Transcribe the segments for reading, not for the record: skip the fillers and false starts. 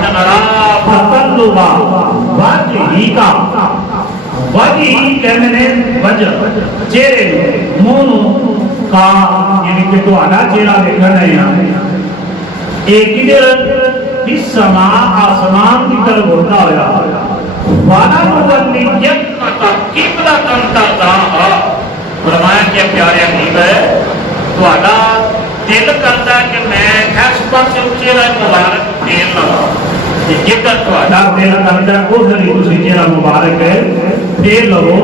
कद नरा फतल्लुबा वजही का वजी कहते ने वजह चेहरे मुंह नूं का यानी कि तुहाडा चेहरा देखण रहे हैं एक किधर इस समा आसमान की तरफ होता होया वाला मुवल्ली यत्ता किबला तंता फरमाया कि प्यारे हबीब है तुहाडा दिल करता है कि मैं इस पासे चेहरा मुबारक फेर लवां ते जिधर तुहाडा दिल करदा उधर ही तुसीं चेहरा मुबारक है फेर लवो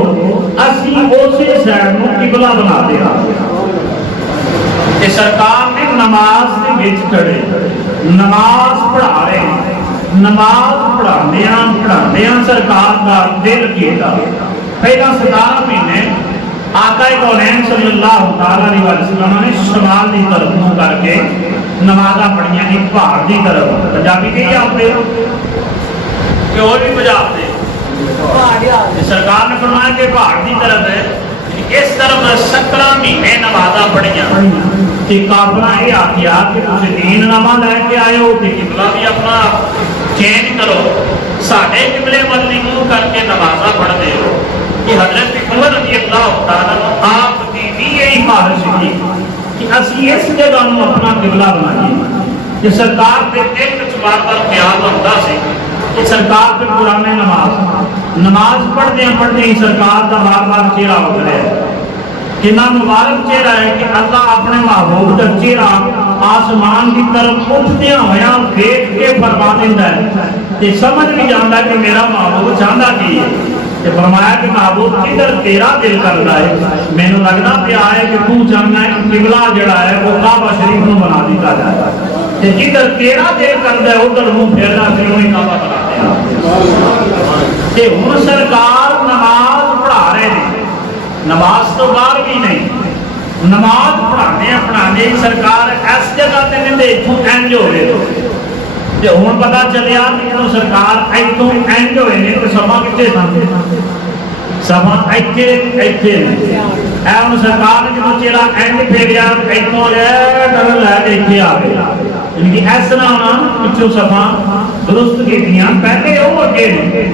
असीं उसे साइड नूं किबला बना दिया ते सरकार ने नमाज दे विच खड़े नमाज पढ़ा रहे नमाज पढ़ाने सरकार का दिल कीता पहला 17 महीने आका कौनैन सल्लल्लाहु अलैहि वसल्लम ने शमाल की तरफ मुंह करके नमाज़ां पढ़ियां ने पहाड़ की तरफ पंजाबी नहीं आते कि और भी पंजाब दे सरकार ने फरमाया कि पहाड़ की तरफ है इस तरफ 17 महीने नमाज़ां पढ़ियां कि काफिला ये आखिया कि तुसीं दीननामा लैके आए हो ते किबला भी अपना चेंज करो साडे किबले वल मुंह करके नमाज़ां पढ़दे हो कि हजरत उमर रज़ी अल्लाह तआला आप की भी यही ख्वाहिश थी कि असीं इस जगह नूं अपना किबला बनाइए कि सरकार दे दिल विच बार-बार ख्याल आउंदा सी कि सरकार दे पुराने नमाज पढ़दे ही सरकार दा बार-बार चेहरा उतरे कितना मुबारक चेहरा है कि अल्लाह अपने महबूब का चेहरा आसमान की तरफ उठदे होया देख के फरमा दिंदा है ते समझ भी जांदा कि मेरा महबूब चाहता की है ते फरमाया कि महबूब किधर तेरा दिल करता है मैनू लगदा पिया है कि तू चाहना है कि किबला जिहड़ा है वो काबा शरीफ नूं बना दिता जाए ते जिधर तेरा दिल करदा है उधर मुंह फेरना फिर वही काबा बना देना ते हुण सरकार नमाज पढ़ा रहे हैं नमाज तो बाहर भी नहीं नमाज पढ़ाने सरकार इस जगह ते नहीं इथों इंज हो गए ते हुण पता चलिया कि जो सरकार इथों इंज होए ने ते समा किथे सन समा इथे इथे ऐ हुण सरकार ने जो चेहरा इंज फेरिया इथों लैके इथे आ गए यानी इस तरह ना पिछों सफा दुरुस्त कीतियां पहले वो अगे ने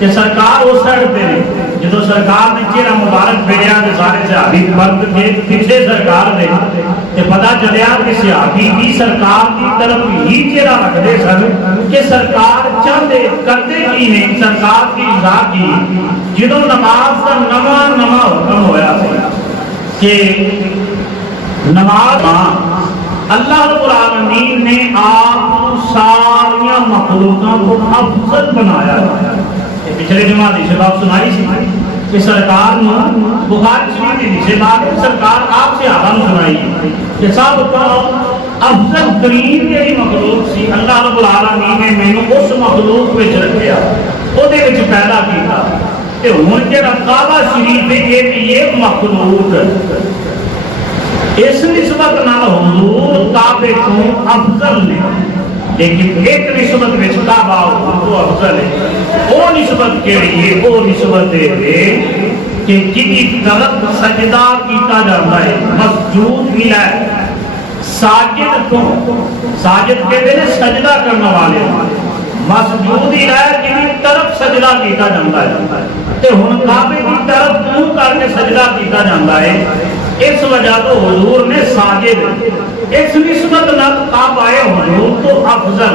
ते सरकार उस साइड पे ने जो सरकार ने चेहरा मुबारक फेरिया तो सारे सहाबी मर्द के पीछे सरकार ने ते पता चलिया कि सहाबी भी सरकार की तरफ ही चेहरा रखते सन कि सरकार चाहते करते की ने सरकार की रजा की जो नमाज का नवा हुक्म होया कि नमाज अल्लाह रब्बुल आलमीन ने आप सारिया मखलूकों को अफजल बनाया पिछले जुमा की बात सुनाई सी कि सरकार ने बुखारी शरीफ की बात सरकार आपसे आलम सुनाई कि सब तो अफजल तरीन जी मखलूक सी अल्लाह रब्बुल आलमीन ने मैनू उस मखलूक विच रखिया ओदे विच पैदा किया ते हुण जेड़ा काबा शरीफ है ये मखलूक इस निस्बत नाल हुजूर काबे को अफजल ने लेकिन एक निस्बत विच काबा तो अफजल है वो निस्बत केड़ी है वो निस्बत है कि जिहदी तरफ सजदा कीता जाता है मसजूद मिला साजिद को साजिद कहते हैं सजदा करने वाले मसजूद ही है जिहदी तरफ सजदा कीता जाता है ते हुण काबे की तरफ मुंह करके सजदा कीता जाता है इस वजह तो हुजूर ने साजिद इस निस्बत नाल काबाए हुजूर तो अफजल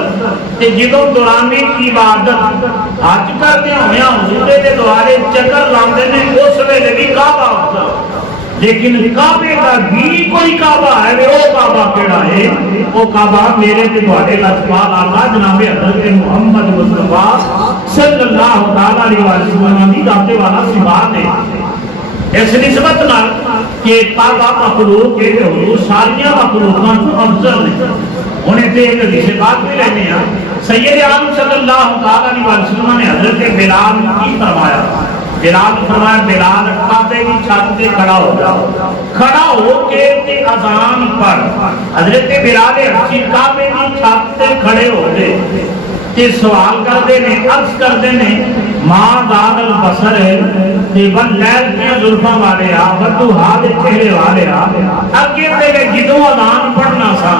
ते जदों दौराने इबादत हज करदे होया हुजूर दे द्वारे चक्कर लांदे ने उस वेले भी काबा अफजल लेकिन काबे का भी कोई काबा है वो काबा केड़ा है वो काबा मेरे ते तुहाडे लजपाल आका जनाब हज़रत मुहम्मद मुस्तफा सल्लल्लाहु अलैहि वसल्लम दी दाते वाला सिफात है इस निस्बत नाल के काबा मखलूक के हुजूर सारियां मखलूकां तो अफजल ने हुण इत्थे एक हदीस बात भी लेने आ सैयद आलम सल्लल्लाहु अलैहि वसल्लम ने हजरत बिलाल की फरमाया बिलाल काबे की छत पे खड़ा हो जाओ खड़ा होके ते अजान पर हजरत बिलाल हबशी काबे की छत पे खड़े होते ते सवाल करते ने अर्ज करते ने मां दागल बसर है ते बन लैल के जुल्फा वाले आ बदू हाल चेहरे वाले आ अगे तेरे जिदों अजान पढ़ना सा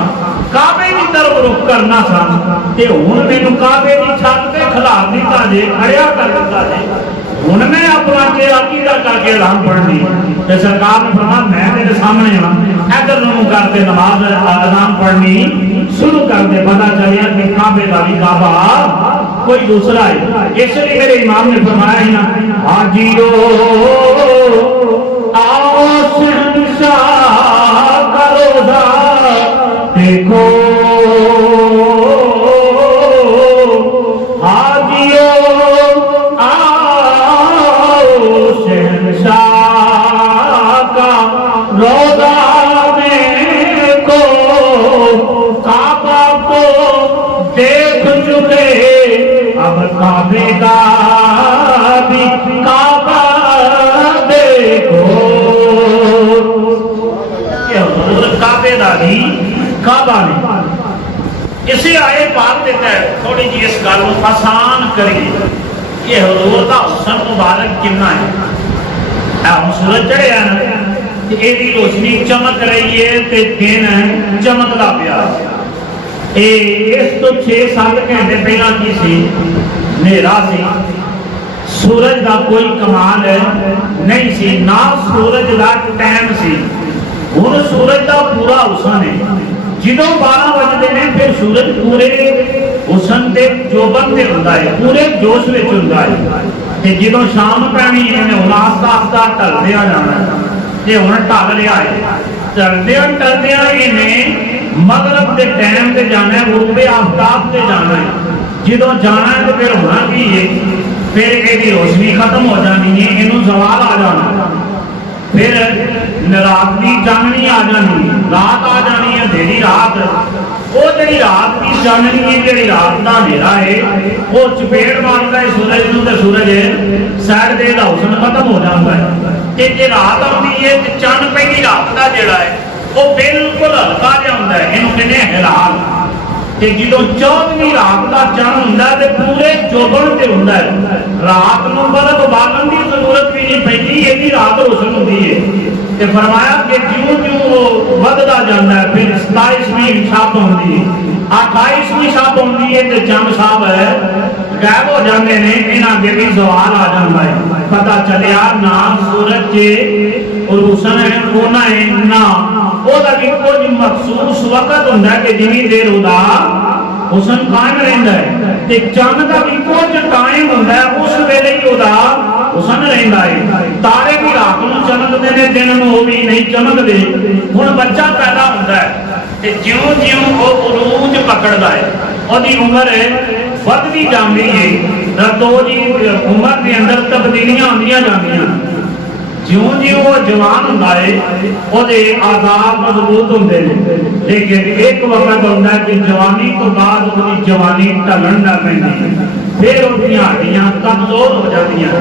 काबे की तरफ रुख करना सन ते हुण मैनू काबे की छत ते खिला दिता जे, खड़िया कर दिता जे। हुण मैं अपना चेहरा कीदा करके ऐलान पढ़नी ते सरकार ने फरमाया मैं तेरे सामने हां, इधर नूं करके नमाज ऐलान पढ़नी शुरू कर दे। पता चलिया कि काबे का भी काबा कोई दूसरा है। इसलिए मेरे इमाम ने फरमाया ही ना, हाजियो आओ शहंशाह का रोज़ा देखो, हाजियो आओ शहंशाह का रोज़ा देखो, काबा को देख चुके अब काबे का भी काबा देखो। काबे का भी काबा नहीं। इसे आए पाक के तहत थोड़ी जी इस गल को आसान करिए कि हुजूर का हुस्न मुबारक कितना है। हम सूरज चढ़िया ना, ਇਹਦੀ रोशनी चमक रही है ते दिन चमकदा पिया। इस तो 6-7 घंटे पहला की सी, नेरा सी, सूरज का कोई कमाल नहीं सी, ना सूरज का टाइम सी। हुण सूरज का पूरा हुसन है। ਜਦੋਂ 12 ਵਜਦੇ ਨੇ ਫਿਰ ਸੂਰਜ ਪੂਰੇ ਹੁਸਨ ਤੇ ਜੋਬਨ ਤੇ ਹੁੰਦਾ ਹੈ, ਪੂਰੇ ਜੋਸ਼ ਵਿੱਚ ਹੁੰਦਾ ਹੈ। ਤੇ ਜਦੋਂ ਸ਼ਾਮ ਪੈਣੀ ਹੈ ਨੇ ਹੁਣ ਆਸਤਾ ਆਸਤਾ ਢਲਦਿਆ ਜਾਣਾ ਤੇ ਹੁਣ ਢਲ ਰਿਹਾ ਹੈ। ਢਲਦਿਆਂ ਇਹਨੇ ਮਗਰਬ ਦੇ ਟਾਈਮ ਤੇ ਜਾਣਾ ਹੈ, ਗੁਰੂਬੇ ਆਫਤਾਬ ਤੇ ਜਾਣਾ ਹੈ। ਜਦੋਂ ਜਾਣਾ ਹੈ ਤੇ ਫਿਰ ਹੋਣਾ ਕੀ ਹੈ, ਫਿਰ ਇਹਦੀ ਰੋਸ਼ਨੀ ਖਤਮ ਹੋ ਜਾਣੀ ਹੈ, ਇਹਨੂੰ ਜ਼ਵਾਲ ਆ ਜਾਣਾ। फिर रात की चांदनी आ जानी, रात आ जानी है, अंधेरी रात। वो जी रात की चांदनी है, जी रात का अंधेरा है, वो चपेट मारता है सूरज नूं ते सूरज सैड दे दा हुस्न खत्म हो जाता है। ते जे रात आती है ते चंद पहली रात का जिहड़ा है वो बिल्कुल हल्का जिहा हुंदा है, इहनूं कहंदे हिलाल। ते जदों 14वीं रात का चंद हुंदा ते पूरे जोबन ते हुंदा है। रात नूं बल्ब बालन की जरूरत भी नहीं पैंदी, इहदी रात रोशन हुंदी है। ते फरमाया कि जिउं-जिउं वो वधदा जांदा है फिर 27वीं छाप आउंदी है, 28वीं छाप आउंदी है ते चंद साहब गायब हो जाते हैं, इन्हां दे भी ज़वाल आ जांदा है। पता चलिया ना सूरज चे रोशन है कोना है ना ਉਹਦਾ ਵੀ ਕੁਝ ਮਖਸੂਸ ਵਕਤ ਹੁੰਦਾ ਕਿ ਜਿੰਨੀ ਦੇਰ ਉਹਦਾ ਹੁਸਨ ਕਾਇਮ ਰਹਿੰਦਾ ਹੈ, ਤੇ ਚੰਨ ਦਾ ਵੀ ਕੁਝ ਟਾਈਮ ਹੁੰਦਾ ਉਸ ਵੇਲੇ ਹੀ ਉਹਦਾ ਹੁਸਨ ਰਹਿੰਦਾ ਹੈ। ਤਾਰੇ ਵੀ ਰਾਤ ਨੂੰ ਚਮਕਦੇ ਨੇ, ਦਿਨ ਨੂੰ ਉਹ ਵੀ ਨਹੀਂ ਚਮਕਦੇ। ਹੁਣ ਬੱਚਾ ਪੈਦਾ ਹੁੰਦਾ ਹੈ ਤੇ ਜਿਉਂ-ਜਿਉਂ ਉਹ ਉਰੂਜ ਪਕੜਦਾ ਹੈ, ਉਹਦੀ ਉਮਰ ਵੱਧਦੀ ਜਾਂਦੀ ਹੈ, ਰਤੋਜੀ ਉਮਰ ਦੇ ਅੰਦਰ ਤਬਦੀਲੀਆਂ ਆਉਂਦੀਆਂ ਜਾਂਦੀਆਂ। ਜਿਉਂ-ਜਿਉਂ ਉਹ ਜਵਾਨ ਹੁੰਦਾ ਹੈ ਉਹਦੇ ਆਜ਼ਾਦ ਮਜ਼ਬੂਤ ਹੁੰਦੇ ਨੇ, ਲੇਕਿਨ ਇੱਕ ਵਕਤ ਹੁੰਦਾ ਕਿ ਜਵਾਨੀ ਤੋਂ ਬਾਅਦ ਉਹਦੀ ਜਵਾਨੀ ਢਲਣ ਲੱਗ ਪੈਂਦੀ, ਫਿਰ ਉਹਦੀਆਂ ਹੱਡੀਆਂ ਕਮਜ਼ੋਰ ਹੋ ਜਾਂਦੀਆਂ,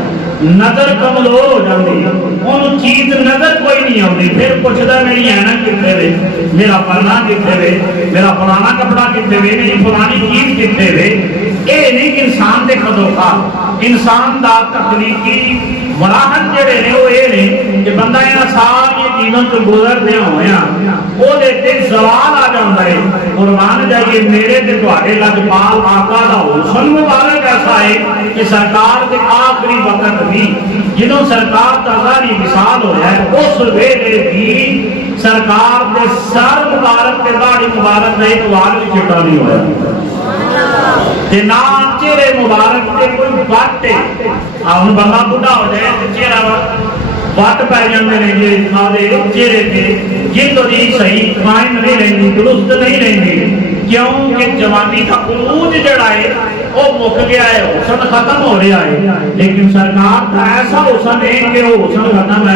ਨਜ਼ਰ ਕਮਜ਼ੋਰ ਹੋ ਜਾਂਦੀ, ਉਹਨੂੰ ਚੀਜ਼ ਨਜ਼ਰ ਕੋਈ ਨਹੀਂ ਆਉਂਦੀ। ਫਿਰ ਪੁੱਛਦਾ ਮੇਰੀ ਐਨਾ ਕਿੱਥੇ ਵੇ, ਮੇਰਾ ਪਰਨਾ ਕਿੱਥੇ ਵੇ, ਮੇਰਾ ਫਲਾਣਾ ਕਪੜਾ ਕਿੱਥੇ ਵੇ, ਮੇਰੀ ਫਲਾਣੀ ਚੀਜ਼ ਕਿੱਥੇ ਵੇ। ਇਹ ਨਹੀਂ ਇਨਸਾਨ ਦੇ ਖਦੋਖਾ। ਇਨਸਾਨ ਦਾ ਤਖਲੀਕੀ ਮਰਾਹਲ ਜਿਹੜੇ ਨੇ ਉਹ ਇਹ ਨੇ ਕਿ ਬੰਦਾ ਇਹਨਾਂ ਸਾਰੀਆਂ ਜੀਵਨ ਤੋਂ ਗੁਜ਼ਰਦੇ ਹੋਇਆ ਉਹਦੇ ਤੇ ਜ਼ਵਾਲ ਆ ਜਾਂਦਾ ਹੈ। ਕੁਰਬਾਨ ਜਾਈਏ ਮੇਰੇ ਤੇ ਤੁਹਾਡੇ ਲਜਪਾਲ ਆਕਾ ਦਾ ਹੁਸਨ ਮੁਬਾਰਕ ਐਸਾ ਹੈ ਕਿ ਸਰਕਾਰ ਦੇ ਆਖਰੀ ਵਕਤ ਵੀ ਜਦੋਂ ਸਰਕਾਰ ਦਾ ਜ਼ਾਰੀ ਵਿਸਾਲ ਹੋਇਆ ਉਸ ਵੇਲੇ ਵੀ ਸਰਕਾਰ ਦੇ ਸਰ ਮੁਬਾਰਕ ਤੇ ਦਾੜੀ ਮੁਬਾਰਕ ਦਾ ਇੱਕ ਵਾਲ ਵੀ ਚਿੱਟਾ ਨਹੀਂ ਹੋਇਆ ਤੇ ਨਾ ਚਿਹਰੇ ਮੁਬਾਰਕ ਤੇ ਕੋਈ ਵੱਟ ਹੈ। ਹੁਣ ਬੰਦਾ ਬੁੱਢਾ ਹੋ ਜਾਏ ਤੇ ਚਿਹਰਾ ਵੱਟ ਪੈ ਜਾਂਦੇ ਨੇ ਜੇ ਆਦੇ ਚਿਹਰੇ ਤੇ, ਜਿੰਦ ਦੀ ਸਹੀ ਕਾਇਮ ਨਹੀਂ ਰਹਿੰਦੀ, ਦੁਰੁਸਤ ਨਹੀਂ ਰਹਿੰਦੀ, ਕਿਉਂਕਿ ਜਵਾਨੀ ਦਾ ਉਰੂਜ ਜਿਹੜਾ ਹੈ ਉਹ ਮੁੱਕ ਗਿਆ ਹੈ, ਹੁਸਨ ਖਤਮ ਹੋ ਰਿਹਾ ਹੈ। ਲੇਕਿਨ ਸਰਕਾਰ ਦਾ ਐਸਾ ਹੁਸਨ ਹੈ ਕਿ ਉਹ ਹੁਸਨ ਖਤਮ ਹੈ।